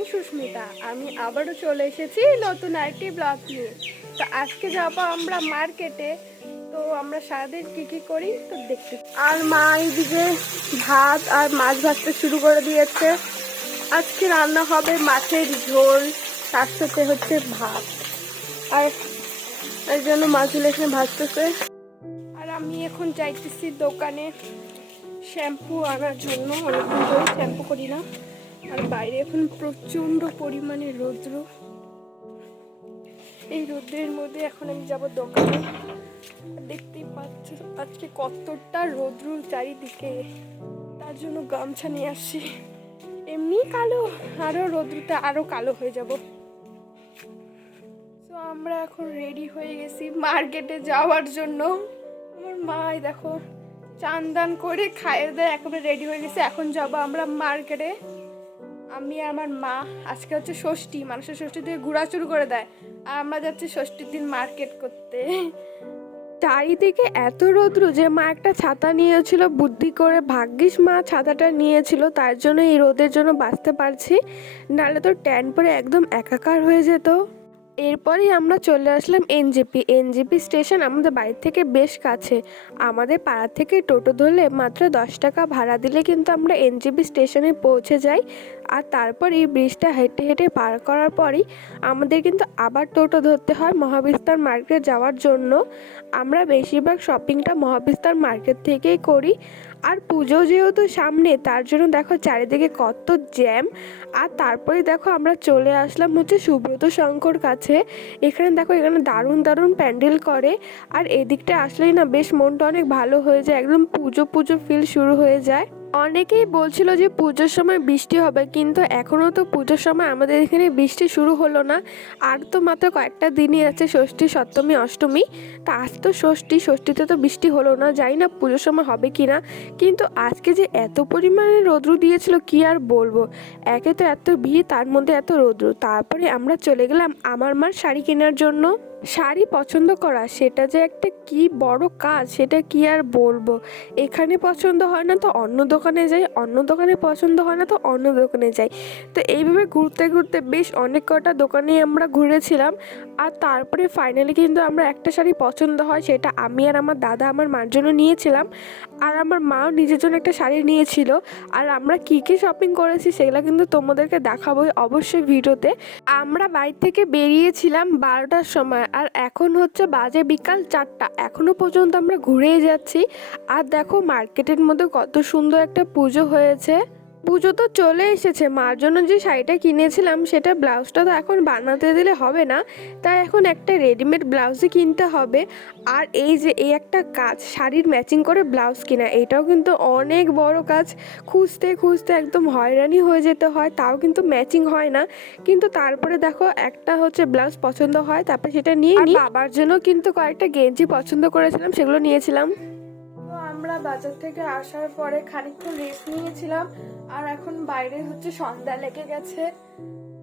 আমি সুস্মিতা, আমি আবারও চলে এসেছি নতুন আরেকটি ব্লগ নিয়ে। তো আজকে যাবো আমরা মার্কেটে। তো আমরা সারাদিন কী কী করি তো দেখতে। আর মা এইদিকে ভাত আর মাছ ভাজতে শুরু করে দিয়েছে। আজকে রান্না হবে মাছের ঝোল, তার সাথে হচ্ছে ভাত। আর এর জন্য মাছগুলো এখানে ভাজতেছে। আর আমি এখন যাইতেছি দোকানে শ্যাম্পু আনার জন্য। অনেকদিন ধরে শ্যাম্পু করি না। আর বাইরে এখন প্রচন্ড পরিমাণে রৌদ্র। এই রৌদ্রের মধ্যে এখন আমি যাব দোকানে। দেখতেই পাচ্ছ আজকে কতটা রৌদ্র চারিদিকে, তার জন্য গামছা নিয়ে আসছি। এমনি কালো, আরো রৌদ্রটা আরো কালো হয়ে যাব। তো আমরা এখন রেডি হয়ে গেছি মার্কেটে যাওয়ার জন্য। আমার মাই দেখো চান দান করে খাইয়ে দেয়, একেবারে রেডি হয়ে গেছে। এখন যাবো আমরা মার্কেটে, আমি আর আমার মা। আজকে হচ্ছে ষষ্ঠী, মানুষের ষষ্ঠী থেকে ঘোরা শুরু করে দেয়, আর আমরা যাচ্ছি ষষ্ঠীর দিন মার্কেট করতে। চারিদিকে এত রৌদ্র যে মা একটা ছাতা নিয়েছিল, বুদ্ধি করে ভাগ্যিস মা ছাতাটা নিয়েছিল, তার জন্য এই রোদের জন্য বাঁচতে পারছি, নাহলে তো ট্যান পরে একদম একাকার হয়ে যেত। এরপরেই আমরা চলে আসলাম এনজেপি স্টেশন আমাদের বাড়ি থেকে বেশ কাছে। আমাদের পাড়া থেকে টোটো ধরলে মাত্র 10 টাকা ভাড়া দিলে কিন্তু আমরা এনজেপি স্টেশনে পৌঁছে যাই। আর তারপর এই ব্রিজটা হেঁটে হেঁটে পার করার পরই আমাদের কিন্তু আবার টোটো ধরতে হয় মহাবিস্তার মার্কেট যাওয়ার জন্য। আমরা বেশিরভাগ শপিংটা মহাবিস্তার মার্কেট থেকেই করি। আর পুজো যেহেতু সামনে, তার জন্য দেখো চারিদিকে কত জ্যাম। আর তারপরে দেখো আমরা চলে আসলাম হচ্ছে সুব্রত শঙ্কর কাছে। এখানে দেখো এখানে দারুণ দারুণ প্যান্ডেল করে। আর এদিকটা আসলেই না বেশ মনটা অনেক ভালো হয়ে যায়, একদম পুজো পুজো ফিল শুরু হয়ে যায়। অনেকেই বলছিল যে পুজোর সময় বৃষ্টি হবে, কিন্তু এখনও তো পুজোর সময় আমাদের এখানে বৃষ্টি শুরু হলো না। আর তো মাত্র কয়েকটা দিনই আছে, ষষ্ঠী সপ্তমী অষ্টমী। তা আজ তো ষষ্ঠীতে তো বৃষ্টি হলো না, জানি না পুজোর সময় হবে কি না। কিন্তু আজকে যে এত পরিমাণে রৌদ্র দিয়েছিল কি আর বলবো। একে তো এত ভিড়, তার মধ্যে এত রৌদ্র। তারপরে আমরা চলে গেলাম আমার মার শাড়ি কেনার জন্য। শাড়ি পছন্দ করা সেটা যে একটা কি বড় কাজ, সেটা কি আর বলবো। এখানে পছন্দ হয় না তো অন্য দোকানে যাই, অন্য দোকানে পছন্দ হয় না তো অন্য দোকানে যাই। তো এইভাবে ঘুরতে ঘুরতে বেশ অনেক কটা দোকানে আমরা ঘুরেছিলাম। আর তারপরে ফাইনালি কিন্তু আমরা একটা শাড়ি পছন্দ হয়, সেটা আমি আর আমার দাদা আমার মার জন্য নিয়েছিলাম। আর আমার মাও নিজের জন্য একটা শাড়ি নিয়েছিল। আর আমরা কী কী শপিং করেছি সেগুলো কিন্তু তোমাদেরকে দেখাবোই অবশ্যই ভিডিওতে। আমরা বাড়ি থেকে বেরিয়েছিলাম 12টার সময়, আর এখন হচ্ছে বাজে বিকাল 4টা। এখনও পর্যন্ত আমরা ঘুরেই যাচ্ছি। আর দেখো মার্কেটের মধ্যে কত সুন্দর একটা পুজো হয়েছে। পুজো তো চলে এসেছে, মার জন্য যে শাড়িটা কিনেছিলাম সেটা ব্লাউজটা তো এখন বানাতে দিলে হবে না, তাই এখন একটা রেডিমেড ব্লাউজই কিনতে হবে। আর এই যে এই একটা কাজ, শাড়ির ম্যাচিং করে ব্লাউজ কিনা, এটাও কিন্তু অনেক বড় কাজ। খুঁজতে খুঁজতে একদম হয়রানি হয়ে যেতে হয়, তাও কিন্তু ম্যাচিং হয় না। কিন্তু তারপরে দেখো একটা হচ্ছে ব্লাউজ পছন্দ হয়, তারপরে সেটা নিয়ে নিই। বাবার জন্য কিন্তু কয়েকটা গেঞ্জি পছন্দ করেছিলাম, সেগুলো নিয়েছিলাম। তো আমরা বাজার থেকে আসার পরে খানিকক্ষণ রেস্ট নিয়েছিলাম। আর এখন বাইরে হচ্ছে সন্ধ্যা লেগে গেছে।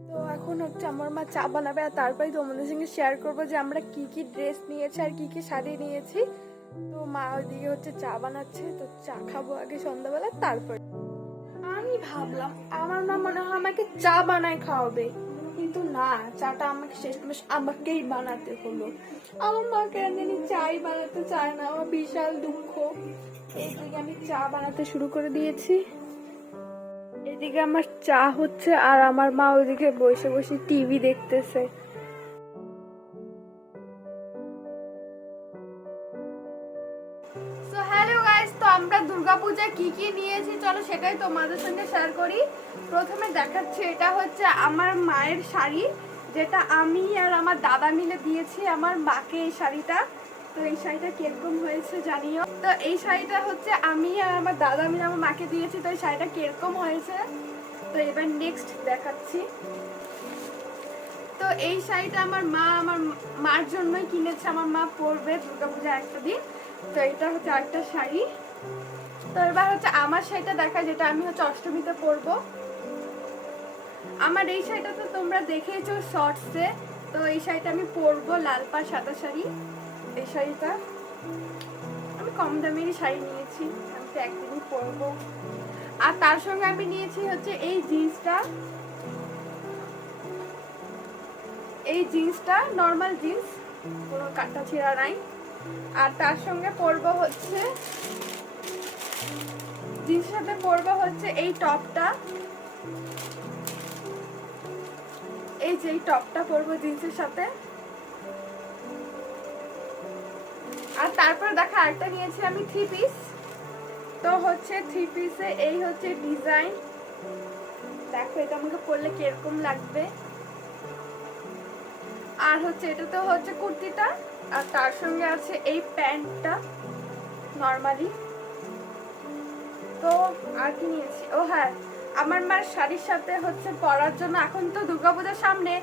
তো এখন হচ্ছে আমার মা চা বানাবে, আর তারপরে তোমাদের সঙ্গে শেয়ার করবো যে আমরা কি কি ড্রেস নিয়েছি আর কি কি শাড়ি নিয়েছি। তো মা ওইদিকে হচ্ছে চা বানাচ্ছে, তো চা খাবো আগে সন্ধ্যাবেলা, তারপর আমি ভাবলাম আমার মা মনে হয় আমাকে চা বানায় খাওয়াবে, কিন্তু না, চাটা আমাকে শেষমেশ আমাকেই বানাতে হলো। আমার মা কেন জানি চাই বানাতে চায় না, আমার বিশাল দুঃখ। এইদিকে আমি চা বানাতে শুরু করে দিয়েছি, এদিকে আমার চা হচ্ছে, আর আমার মা ওইদিকে বসে বসে টিভি দেখতেছে। সো হ্যালো গাইস, তো আমরা দুর্গাপূজায় কি কি নিয়েছি চলো সেটাই তোমাদের সঙ্গে শেয়ার করি। প্রথমে দেখাচ্ছি, এটা হচ্ছে আমার মায়ের শাড়ি, যেটা আমি আর আমার দাদা মিলে দিয়েছি আমার মাকে এই শাড়িটা। তো এই শাড়িটা কিরকম হয়েছে জানিও। তো এই শাড়িটা হচ্ছে আমি আর আমার দাদা মিলে আমার মাকে দিয়েছি, তো এই শাড়িটা কিরকম হয়েছে। তো এবার নেক্সট দেখাচ্ছি। তো এই শাড়িটা আমার মার জন্যই কিনেছে, আমার মা পরবে দুর্গাপূজা একটা দিন। তো এটা হচ্ছে আরেকটা শাড়ি। তো এবার হচ্ছে আমার শাড়িটা দেখা, যেটা আমি হচ্ছে অষ্টমীতে পরবো। আমার এই শাড়িটা তো তোমরা দেখেইছো শর্টসে। তো এই শাড়িটা আমি পরবো, লাল পাড় সাদা শাড়ি। এই শাড়িটা আমি কম দামেরই শাড়ি নিয়েছি, আমি তো একদিনই পরবো। আর তার সঙ্গে আমি নিয়েছি হচ্ছে এই জিন্সটা। এই জিন্সটা নর্মাল জিন্স, কোনো কাটা ছিঁড়া নাই। আর তার সঙ্গে পরবো হচ্ছে জিন্সের সাথে পরবো হচ্ছে এই টপটা, এই যে এই টপটা পরবো জিন্সের সাথে। আর তারপরে দেখা আরেকটা নিয়েছি আমি থ্রি পিস। তো হচ্ছে থ্রি পিসে এই হচ্ছে ডিজাইন, দেখো এটা আমাকে পরলে কিরকম লাগবে। আর হচ্ছে এটা তো হচ্ছে কুর্তিটা, আর তার সঙ্গে আছে এই প্যান্টটা নর্মালি। তো আর কি নিয়েছি, ও হ্যাঁ আমার মার শাড়ির সাথে হচ্ছে পরার জন্য, এখন তো দুর্গাপূজার সামনে,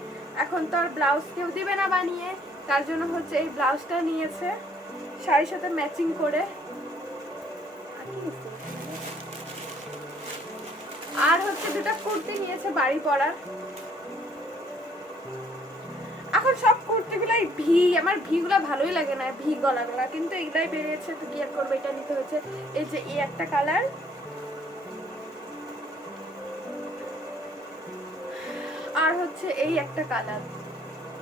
এখন তো আর ব্লাউজ কেউ দিবে না বানিয়ে, তার জন্য হচ্ছে এই ব্লাউজটা নিয়েছে শাড়ির সাথে ম্যাচিং করে। আর হচ্ছে দুটো কুর্তি নিয়েছে বাড়ি পরার। এখন সব কুর্তিগুলাই ভি, আমার ভিগুলা ভালোই লাগে না, ভি গলাগুলা, কিন্তু এগুলাই বেরিয়েছে তো কি আর করবো, এটা নিতে হচ্ছে। এই যে এই একটা কালার, আর হচ্ছে এই একটা কালার,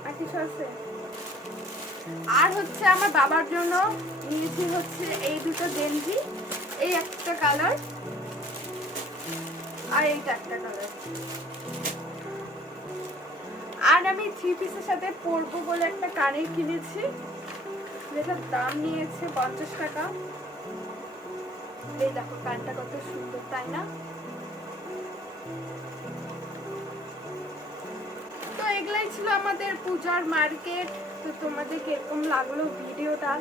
আর কিছু আছে। আর হচ্ছে আমার বাবার জন্য নিয়েছি হচ্ছে এই দুটো গেঞ্জি, এই একটা কালার আর এইটা একটা কালার। আর আমি থ্রি পিসের সাথে পরবো বলে একটা কানের কিনেছি, যেটার দাম নিয়েছে 50 টাকা। এই দেখো কানটা কত সুন্দর, তাই না? তো এগুলাই ছিল আমাদের পূজার মার্কেট। তো তোমাদের কিরকম লাগলো ভিডিওটা?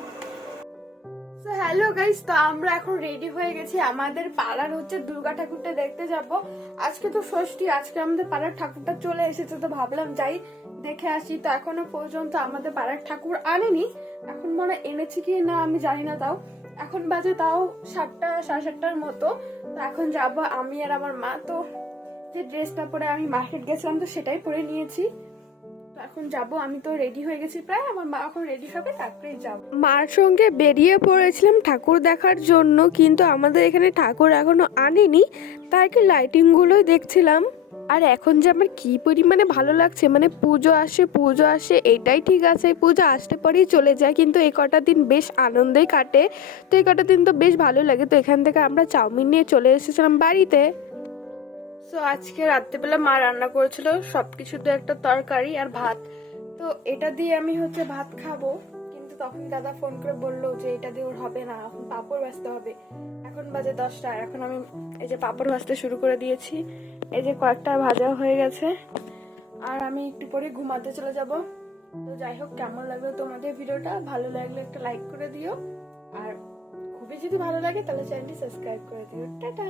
তো হ্যালো গাইস, তো আমরা এখন রেডি হয়ে গেছি, আমাদের পাড়ার হচ্ছে দুর্গা ঠাকুরটা দেখতে যাব। আজকে তো ষষ্ঠী, আজকে আমাদের পাড়ার ঠাকুরটা চলে এসেছে, তো ভাবলাম যাই দেখে আসি। তো এখনো পর্যন্ত আমাদের পাড়ার ঠাকুর আনেনি, এখন মনে এনেছি কি না আমি জানি না। তাও এখন বাজে তাও 7টা 7:30টার মতো। তো এখন যাব আমি আর আমার মা। তো যে ড্রেসটা পরে আমি মার্কেট গেছিলাম তো সেটাই পরে নিয়েছি। এখন যাব, আমি তো রেডি হয়ে গেছি প্রায়, আমার মা এখন রেডি হবে, তারপরেই যাব। মার সঙ্গে বেরিয়ে পড়েছিলাম ঠাকুর দেখার জন্য, কিন্তু আমাদের এখানে ঠাকুর এখনো আনেনি, তাই কি লাইটিং গুলোই দেখছিলাম। আর এখন যে আমার কি পরিমাণে ভালো লাগছে, মানে পুজো আসে এটাই ঠিক আছে, পুজো আসতে পরেই চলে যায়, কিন্তু এই কটা দিন বেশ আনন্দেই কাটে। তো এই কটা দিন তো বেশ ভালো লাগে। তো এখান থেকে আমরা চাউমিন নিয়ে চলে এসেছিলাম বাড়িতে। তো আজকে রাত্রেবেলা মা রান্না করেছিল সবকিছু, তো একটা তরকারি আর ভাত। তো এটা দিয়ে আমি হচ্ছে ভাত খাবো, কিন্তু তখন দাদা ফোন করে বললো যে এটা দিয়ে ওর হবে না, এখন পাঁপড় ভাজতে হবে। এখন বাজে 10টা, এখন আমি এই যে পাঁপড় ভাজতে শুরু করে দিয়েছি। এই যে কয়েকটা ভাজা হয়ে গেছে, আর আমি একটু পরে ঘুমাতে চলে যাব। তো যাই হোক, কেমন লাগলো তোমাদের ভিডিওটা? ভালো লাগলে একটা লাইক করে দিও, আর খুবই যদি ভালো লাগে তাহলে চ্যানেলটি সাবস্ক্রাইব করে দিও। টাটা।